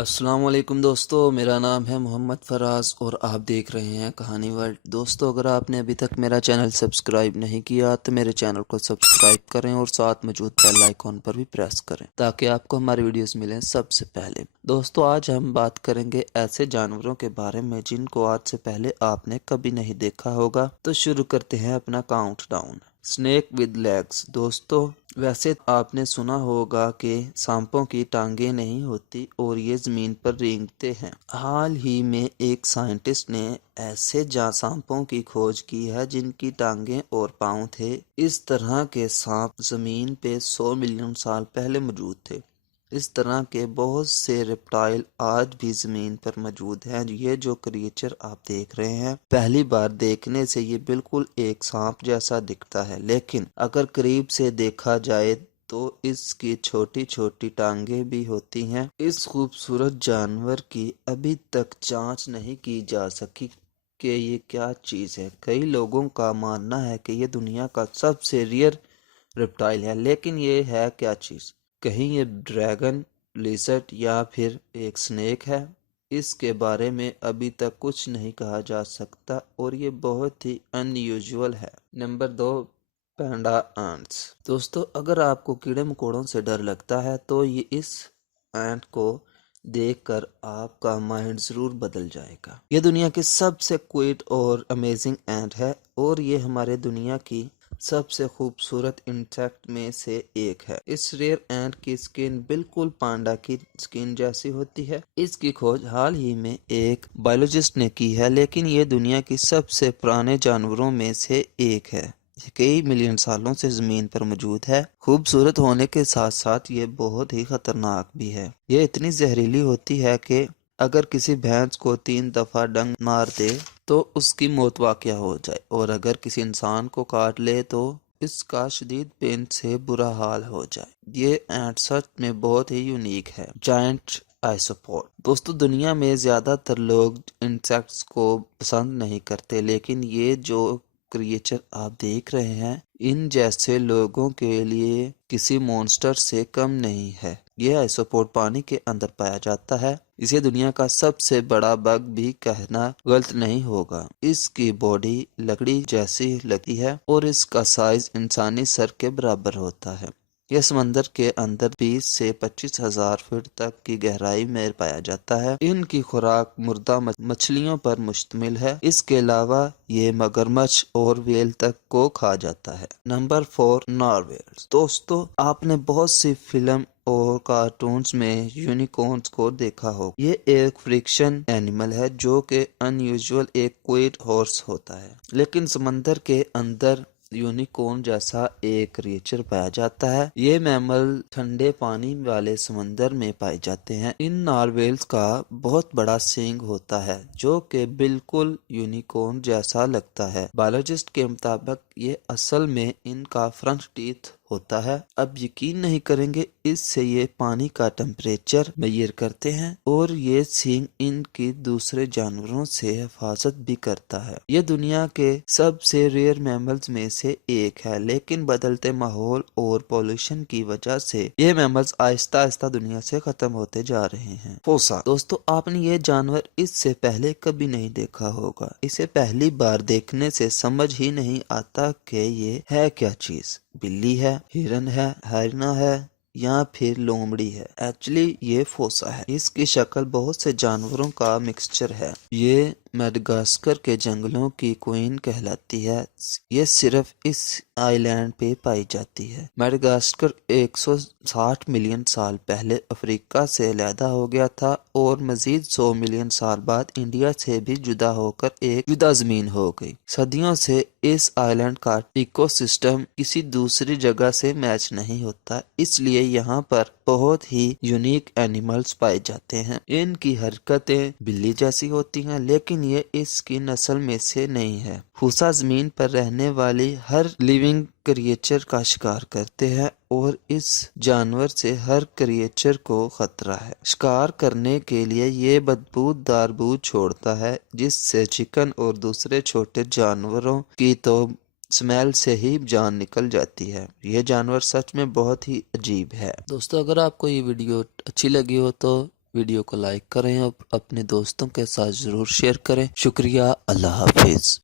السلام علیکم دوستو، میرا نام ہے محمد فراز اور آپ دیکھ رہے ہیں کہانی ورلڈ۔ دوستو، اگر آپ نے ابھی تک میرا چینل سبسکرائب نہیں کیا تو میرے چینل کو سبسکرائب کریں اور ساتھ موجود بیل آئیکن پر بھی پریس کریں تاکہ آپ کو ہماری ویڈیوز ملیں سب سے پہلے۔ دوستو، آج ہم بات کریں گے ایسے جانوروں کے بارے میں جن کو آج سے پہلے آپ نے کبھی نہیں دیکھا ہوگا۔ تو شروع کرتے ہیں اپنا countdown. Snake with legs. دوستو، ویسے آپ نے سنا ہوگا کہ سانپوں کی ٹانگیں نہیں ہوتی اور یہ زمین پر رینگتے ہیں۔ حال ہی میں ایک سائنٹسٹ نے ایسے سانپوں کی کھوج کی ہے جن کی ٹانگیں اور پاؤں تھے۔ اس طرح کے سانپ زمین پہ 100 ملین سال پہلے موجود تھے۔ اس طرح کے بہت سے ریپٹائل آج بھی زمین پر موجود ہیں۔ یہ جو کریچر آپ دیکھ رہے ہیں، پہلی بار دیکھنے سے یہ بالکل ایک سانپ جیسا دکھتا ہے، لیکن اگر قریب سے دیکھا جائے تو اس کی چھوٹی چھوٹی ٹانگیں بھی ہوتی ہیں۔ اس خوبصورت جانور کی ابھی تک جانچ نہیں کی جا سکی کہ یہ کیا چیز ہے۔ کئی لوگوں کا ماننا ہے کہ یہ دنیا کا سب سے ریئر ریپٹائل ہے، لیکن یہ ہے کیا چیز؟ کہیں یہ ڈریگن، لیزرڈ یا پھر ایک سنیک ہے؟ اس کے بارے میں ابھی تک کچھ نہیں کہا جا سکتا اور یہ بہت ہی ان یوزول ہے۔ Number 2، panda ants. دوستو، اگر آپ کو کیڑے مکوڑوں سے ڈر لگتا ہے تو یہ اس اینٹ کو دیکھ کر آپ کا مائنڈ ضرور بدل جائے گا۔ یہ دنیا کی سب سے کوئٹ اور امیزنگ اینٹ ہے اور یہ ہمارے دنیا کی سب سے خوبصورت انسیکٹ میں سے ایک ہے۔ اس ریئر اینٹ کی سکن بالکل پانڈا کی سکن جیسی ہوتی ہے۔ اس کی کھوج حال ہی میں ایک بایولوجسٹ نے کی ہے، لیکن یہ دنیا کی سب سے پرانے جانوروں میں سے ایک ہے۔ یہ کئی ملین سالوں سے زمین پر موجود ہے۔ خوبصورت ہونے کے ساتھ ساتھ یہ بہت ہی خطرناک بھی ہے۔ یہ اتنی زہریلی ہوتی ہے کہ اگر کسی بھینس کو 3 دفعہ ڈنگ مار دے تو اس کی موت واقع ہو جائے، اور اگر کسی انسان کو کاٹ لے تو اس کا شدید پین سے برا حال ہو جائے۔ یہ اینٹ سچ میں بہت ہی یونیک ہے۔ جائنٹ آئسوپوڈ۔ دوستو، دنیا میں زیادہ تر لوگ انسیکٹس کو پسند نہیں کرتے، لیکن یہ جو کریچر آپ دیکھ رہے ہیں ان جیسے لوگوں کے لیے کسی مونسٹر سے کم نہیں ہے۔ یہ آئسوپوڈ پانی کے اندر پایا جاتا ہے۔ اسے دنیا کا سب سے بڑا بگ بھی کہنا غلط نہیں ہوگا۔ اس کی باڈی لکڑی جیسی لگتی ہے اور اس کا سائز انسانی سر کے برابر ہوتا ہے۔ یہ سمندر کے اندر 20 سے 25 ہزار فٹ تک کی گہرائی میں پایا جاتا ہے۔ ان کی خوراک مردہ مچھلیوں پر مشتمل ہے۔ اس کے علاوہ یہ مگرمچھ اور ویل تک کو کھا جاتا ہے۔ نمبر 4، نارویلز۔ دوستو، آپ نے بہت سی فلم اور کارٹونز میں یونیکورنز کو دیکھا ہو۔ یہ ایک فریکشن اینیمل ہے جو کہ ان یوزول ایک کوئٹ ہارس ہوتا ہے، لیکن سمندر کے اندر یونیکورن جیسا ایک کریچر پایا جاتا ہے۔ یہ میمل ٹھنڈے پانی والے سمندر میں پائے جاتے ہیں۔ ان نارویلز کا بہت بڑا سینگ ہوتا ہے جو کہ بالکل یونیکورن جیسا لگتا ہے۔ بایولوجسٹ کے مطابق یہ اصل میں ان کا فرنٹ ٹیتھ ہوتا ہے۔ اب یقین نہیں کریں گے، اس سے یہ پانی کا ٹمپریچر میئر کرتے ہیں اور یہ سینگ ان کی دوسرے جانوروں سے حفاظت بھی کرتا ہے۔ یہ دنیا کے سب سے ریئر میملز میں سے ایک ہے، لیکن بدلتے ماحول اور پولوشن کی وجہ سے یہ میملز آہستہ آہستہ دنیا سے ختم ہوتے جا رہے ہیں۔ فوسا۔ دوستو، آپ نے یہ جانور اس سے پہلے کبھی نہیں دیکھا ہوگا۔ اسے پہلی بار دیکھنے سے سمجھ ہی نہیں آتا کہ یہ ہے کیا چیز۔ بلی ہے، ہرن ہے، ہرنا ہے یا پھر لومڑی ہے۔ ایکچولی یہ فوسا ہے۔ اس کی شکل بہت سے جانوروں کا مکسچر ہے۔ یہ میڈغاسکر کے جنگلوں کی کوئین کہلاتی ہے۔ یہ صرف اس آئی لینڈ پہ پائی جاتی ہے۔ میڈغاسکر 160 ملین سال پہلے افریقہ سے علیحدہ ہو گیا تھا اور مزید 100 ملین سال بعد انڈیا سے بھی جدا ہو کر ایک جدا زمین ہو گئی۔ صدیوں سے اس آئی لینڈ کا ایکو سسٹم کسی دوسری جگہ سے میچ نہیں ہوتا، اس لیے یہاں پر بہت ہی یونیک اینیملز پائے جاتے ہیں۔ ان کی حرکتیں بلی جیسی ہوتی ہیں، لیکن یہ اس کی نسل میں سے نہیں ہے۔ فوسا زمین پر رہنے والی ہر لیونگ کریچر کا شکار کرتے ہیں اور اس جانور سے ہر کریچر کو خطرہ ہے۔ شکار کرنے کے لیے یہ بدبودار بو چھوڑتا ہے جس سے چکن اور دوسرے چھوٹے جانوروں کی تو سمیل سے ہی جان نکل جاتی ہے۔ یہ جانور سچ میں بہت ہی عجیب ہے۔ دوستو، اگر آپ کو یہ ویڈیو اچھی لگی ہو تو ویڈیو کو لائک کریں اور اپنے دوستوں کے ساتھ ضرور شیئر کریں۔ شکریہ، اللہ حافظ۔